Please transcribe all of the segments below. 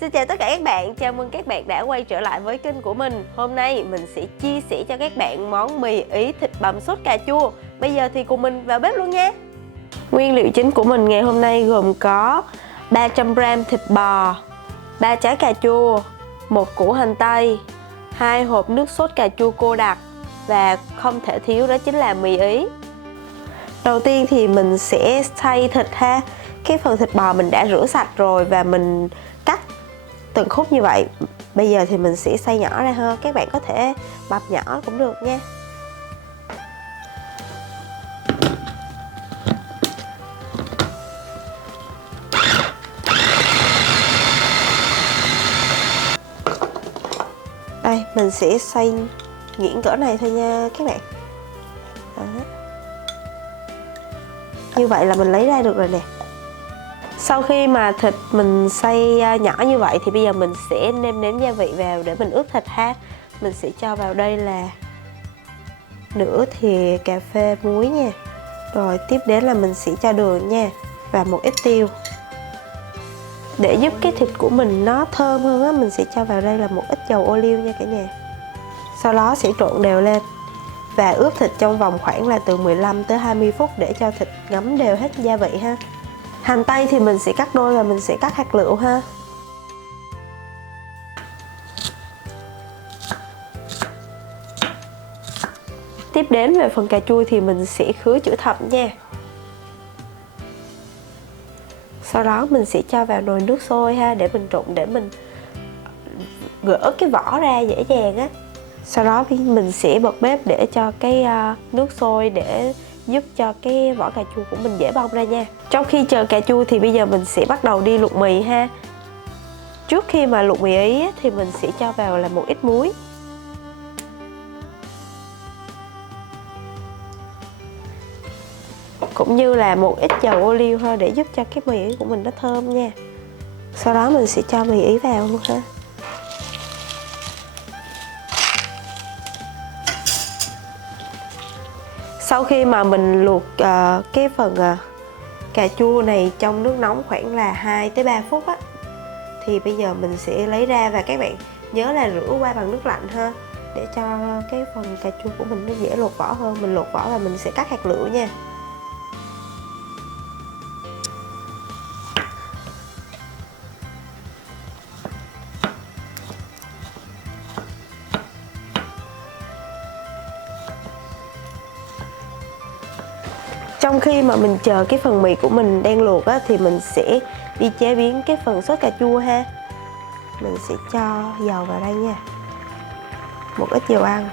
Xin chào tất cả các bạn, chào mừng các bạn đã quay trở lại với kênh của mình. Hôm nay mình sẽ chia sẻ cho các bạn món mì Ý thịt bằm sốt cà chua. Bây giờ thì cùng mình vào bếp luôn nha. Nguyên liệu chính của mình ngày hôm nay gồm có 300g thịt bò, 3 trái cà chua, 1 củ hành tây, 2 hộp nước sốt cà chua cô đặc và không thể thiếu đó chính là mì Ý. Đầu tiên thì mình sẽ xay thịt ha. Cái phần thịt bò mình đã rửa sạch rồi và mình cắt từng khúc như vậy. Bây giờ thì mình sẽ xay nhỏ ra hơn. Các bạn có thể băm nhỏ cũng được nha. Đây, mình sẽ xay nhuyễn cỡ này thôi nha các bạn. Đó. Như vậy là mình lấy ra được rồi nè. Sau khi mà thịt mình xay nhỏ như vậy thì bây giờ mình sẽ nêm nếm gia vị vào để mình ướp thịt ha. Mình sẽ cho vào đây là nửa thìa cà phê muối nha. Rồi tiếp đến là mình sẽ cho đường nha và một ít tiêu. Để giúp cái thịt của mình nó thơm hơn á, mình sẽ cho vào đây là một ít dầu ô liu nha cả nhà. Sau đó sẽ trộn đều lên và ướp thịt trong vòng khoảng là từ 15 tới 20 phút để cho thịt ngấm đều hết gia vị ha. Hành tây thì mình sẽ cắt đôi và mình sẽ cắt hạt lựu ha. Tiếp đến về phần cà chua thì mình sẽ khứa chữa thập nha. Sau đó mình sẽ cho vào nồi nước sôi ha để mình trộn, để mình gỡ cái vỏ ra dễ dàng á. Sau đó mình sẽ bật bếp để cho cái nước sôi để giúp cho cái vỏ cà chua của mình dễ bong ra nha. Trong khi chờ cà chua thì bây giờ mình sẽ bắt đầu đi luộc mì ha. Trước khi mà luộc mì Ý thì mình sẽ cho vào là một ít muối, cũng như là một ít dầu ô liu thôi để giúp cho cái mì Ý của mình nó thơm nha. Sau đó mình sẽ cho mì Ý vào luôn ha. Sau khi mà mình luộc cái phần cà chua này trong nước nóng khoảng là 2 tới 3 phút á, thì bây giờ mình sẽ lấy ra và các bạn nhớ là rửa qua bằng nước lạnh ha, để cho cái phần cà chua của mình nó dễ lột vỏ hơn. Mình lột vỏ và mình sẽ cắt hạt lựu nha. Trong khi mà mình chờ cái phần mì của mình đang luộc á, thì mình sẽ đi chế biến cái phần sốt cà chua ha. Mình sẽ cho dầu vào đây nha, một ít dầu ăn.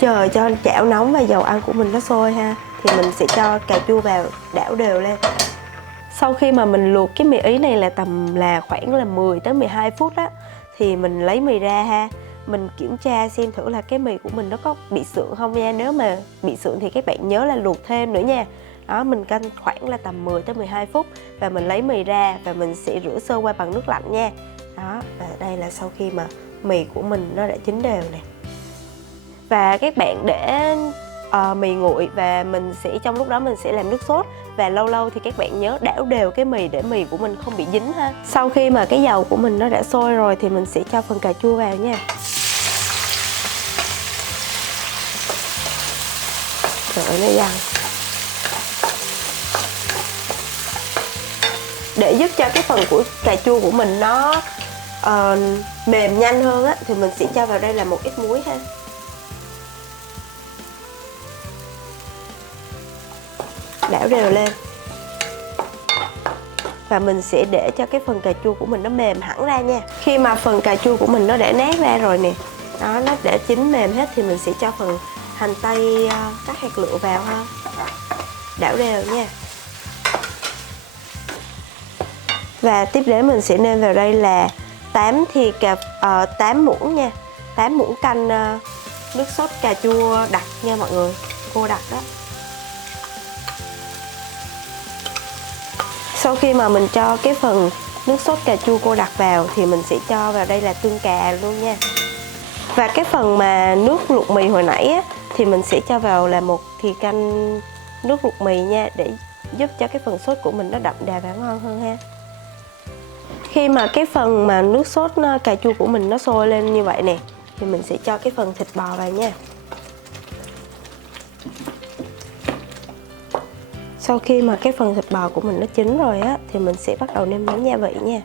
Chờ cho chảo nóng và dầu ăn của mình nó sôi ha, thì mình sẽ cho cà chua vào, đảo đều lên. Sau khi mà mình luộc cái mì Ý này là tầm là khoảng là 10 tới 12 phút á, thì mình lấy mì ra ha. Mình kiểm tra xem thử là cái mì của mình nó có bị sượng không nha. Nếu mà bị sượng thì các bạn nhớ là luộc thêm nữa nha. Đó, mình canh khoảng là tầm 10 tới 12 phút và mình lấy mì ra và mình sẽ rửa sơ qua bằng nước lạnh nha. Đó, và đây là sau khi mà mì của mình nó đã chín đều nè. Và các bạn để mì nguội và mình sẽ trong lúc đó mình sẽ làm nước sốt, và lâu lâu thì các bạn nhớ đảo đều cái mì để mì của mình không bị dính ha. Sau khi mà cái dầu của mình nó đã sôi rồi thì mình sẽ cho phần cà chua vào nha. Rồi nó dần. Để giúp cho cái phần của cà chua của mình nó mềm nhanh hơn á, thì mình sẽ cho vào đây là một ít muối ha. Đảo đều lên. Và mình sẽ để cho cái phần cà chua của mình nó mềm hẳn ra nha. Khi mà phần cà chua của mình nó đã nát ra rồi nè, đó, nó đã chín mềm hết thì mình sẽ cho phần hành tây cắt hạt lựu vào ha. Đảo đều nha. Và tiếp đến mình sẽ nêm vào đây là 8 muỗng nha. 8 muỗng canh nước sốt cà chua đặc nha mọi người. Cô đặc đó. Sau khi mà mình cho cái phần nước sốt cà chua cô đặc vào thì mình sẽ cho vào đây là tương cà luôn nha. Và cái phần mà nước luộc mì hồi nãy á, thì mình sẽ cho vào là 1 thìa canh nước luộc mì nha, để giúp cho cái phần sốt của mình nó đậm đà và ngon hơn ha. khi mà cái phần mà nước sốt cà chua của mình nó sôi lên như vậy nè, thì mình sẽ cho cái phần thịt bò vào nha. Sau khi mà cái phần thịt bò của mình nó chín rồi á, thì mình sẽ bắt đầu nêm nếm gia vị nha.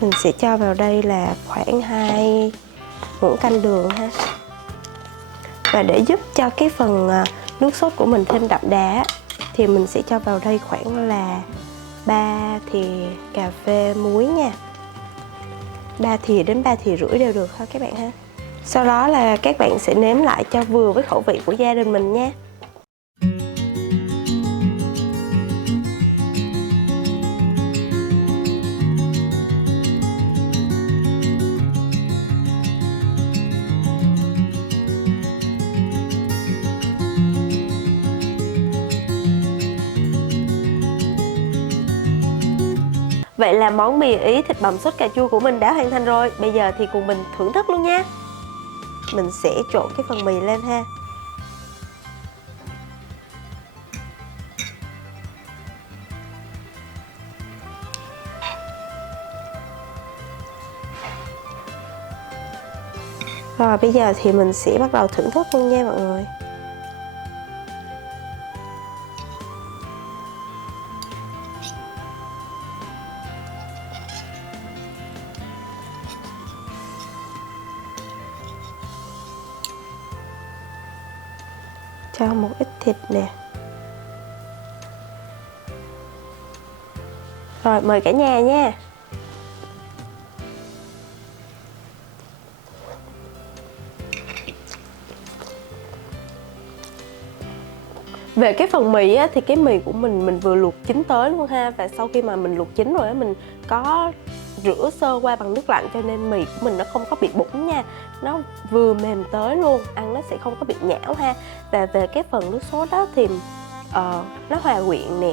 Mình sẽ cho vào đây là khoảng 2 muỗng canh đường ha. Và để giúp cho cái phần nước sốt của mình thêm đậm đà thì mình sẽ cho vào đây khoảng là 3 thìa cà phê muối nha. 3 thìa đến 3 thìa rưỡi đều được ha các bạn ha. Sau đó là các bạn sẽ nếm lại cho vừa với khẩu vị của gia đình mình nha. Vậy là món mì Ý thịt bằm sốt cà chua của mình đã hoàn thành rồi. Bây giờ thì cùng mình thưởng thức luôn nha. Mình sẽ trộn cái phần mì lên ha. Rồi bây giờ thì mình sẽ bắt đầu thưởng thức luôn nha mọi người. Cho một ít thịt nè. Rồi mời cả nhà nha. Về cái phần mì á, thì cái mì của mình vừa luộc chín tới luôn ha. Và sau khi mà mình luộc chín rồi á, mình có rửa sơ qua bằng nước lạnh cho nên mì của mình nó không có bị bụng nha. Nó vừa mềm tới luôn, ăn nó sẽ không có bị nhão ha. Và về cái phần nước sốt đó thì nó hòa quyện nè,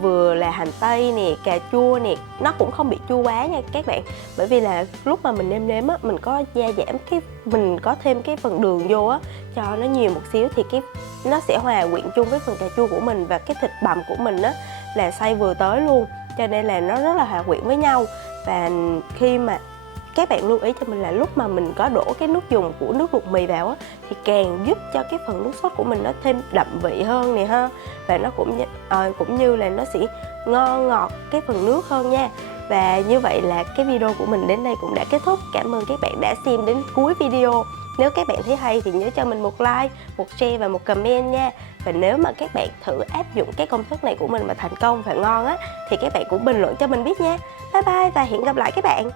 vừa là hành tây nè, cà chua nè, nó cũng không bị chua quá nha các bạn. Bởi vì là lúc mà mình nêm nếm á, mình có gia giảm mình có thêm cái phần đường vô á, cho nó nhiều một xíu thì nó sẽ hòa quyện chung với phần cà chua của mình. Và cái thịt bằm của mình á là xay vừa tới luôn, cho nên là nó rất là hòa quyện với nhau. Và khi mà các bạn lưu ý cho mình là lúc mà mình có đổ cái nước dùng của nước luộc mì vào á, thì càng giúp cho cái phần nước sốt của mình nó thêm đậm vị hơn nè ha. Và nó cũng như là nó sẽ ngon ngọt cái phần nước hơn nha. Và như vậy là cái video của mình đến đây cũng đã kết thúc. Cảm ơn các bạn đã xem đến cuối video. Nếu các bạn thấy hay thì nhớ cho mình một like, một share và một comment nha. Và nếu mà các bạn thử áp dụng cái công thức này của mình mà thành công và ngon á, thì các bạn cũng bình luận cho mình biết nha. Bye bye và hẹn gặp lại các bạn.